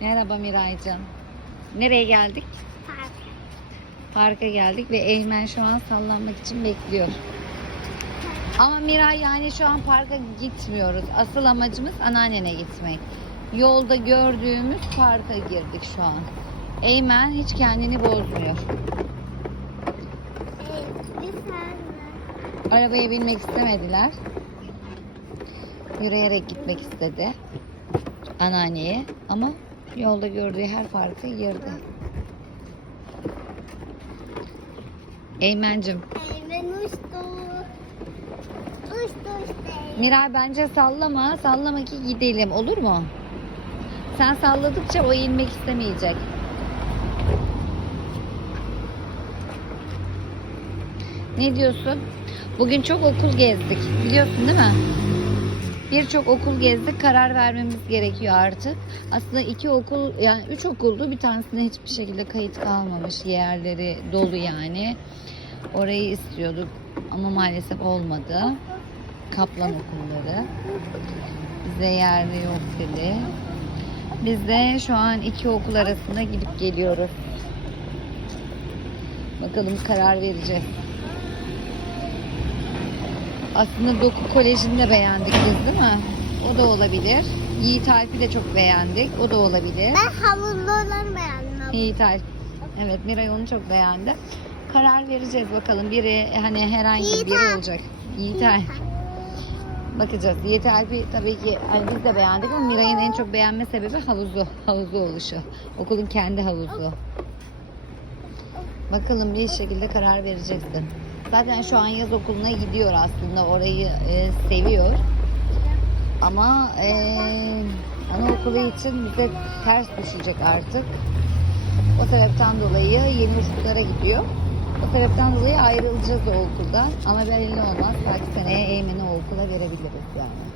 Merhaba Miraycığım. Nereye geldik? Park. Parka geldik ve Eymen şu an sallanmak için bekliyor. Ama Miray yani şu an parka gitmiyoruz. Asıl amacımız anneannene gitmek. Yolda gördüğümüz parka girdik şu an. Eymen hiç kendini bozmuyor. Saniye. Arabaya binmek istemediler. Yürüyerek gitmek istedi. Anneanneye ama yolda gördüğü her parka girdi. Eymen'cim Eymen uçtu. Uçtu işte. Miray bence sallama. Sallama ki gidelim. Olur mu? Sen salladıkça o inmek istemeyecek. Ne diyorsun? Bugün çok okul gezdik. Biliyorsun değil mi? Birçok okul gezdik. Karar vermemiz gerekiyor artık. Aslında iki okul, yani üç okuldu. Bir tanesinde hiçbir şekilde kayıt kalmamış. Yerleri dolu yani. Orayı istiyorduk ama maalesef olmadı. Kaplan okulları. Bize yerde yok dedi. Biz de şu an iki okul arasında gidip geliyoruz. Bakalım karar vereceğiz. Aslında Doku Koleji'ni de beğendik biz değil mi? O da olabilir. Yiğit Alp'i de çok beğendik. O da olabilir. Ben havuzlu olanı beğendim. Yiğit Alp. Evet Miray onu çok beğendi. Karar vereceğiz bakalım. Biri hani herhangi Yiğit biri Alp. olacak. Yiğit Alp. Bakacağız. Yiğit Alp'i tabii ki hani biz de beğendik ama Miray'ın en çok beğenme sebebi havuzu. Havuzu oluşu. Okulun kendi havuzu. Bakalım bir şekilde karar vereceksin. Zaten şu an yaz okuluna gidiyor aslında. Orayı e, seviyor. Ama e, anaokulu için bize ters düşecek artık. O sebepten dolayı yeni ufuklara gidiyor. O sebepten dolayı ayrılacağız o okuldan. Ama belli olmaz. Belki seneye Eymen'i o okula verebiliriz yani.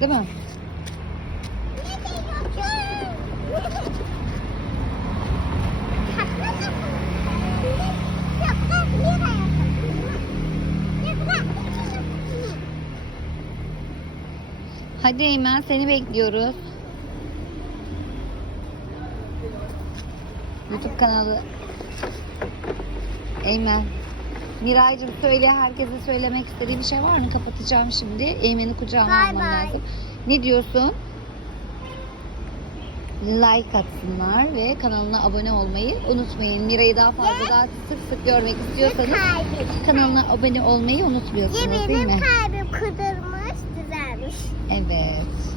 Değil mi? Hadi Eymen seni bekliyoruz. YouTube kanalı Eymen. Miraycığım söyle herkese söylemek istediği bir şey var mı? Kapatacağım şimdi. Eymen'i kucağıma Bye almam bye. lazım. Ne diyorsun? Like atsınlar ve kanalına abone olmayı unutmayın. Miray'ı daha fazla daha sık sık görmek istiyorsanız kanalına abone olmayı unutmuyorsunuz değil mi? Benim kalbim kırılmış. Evet.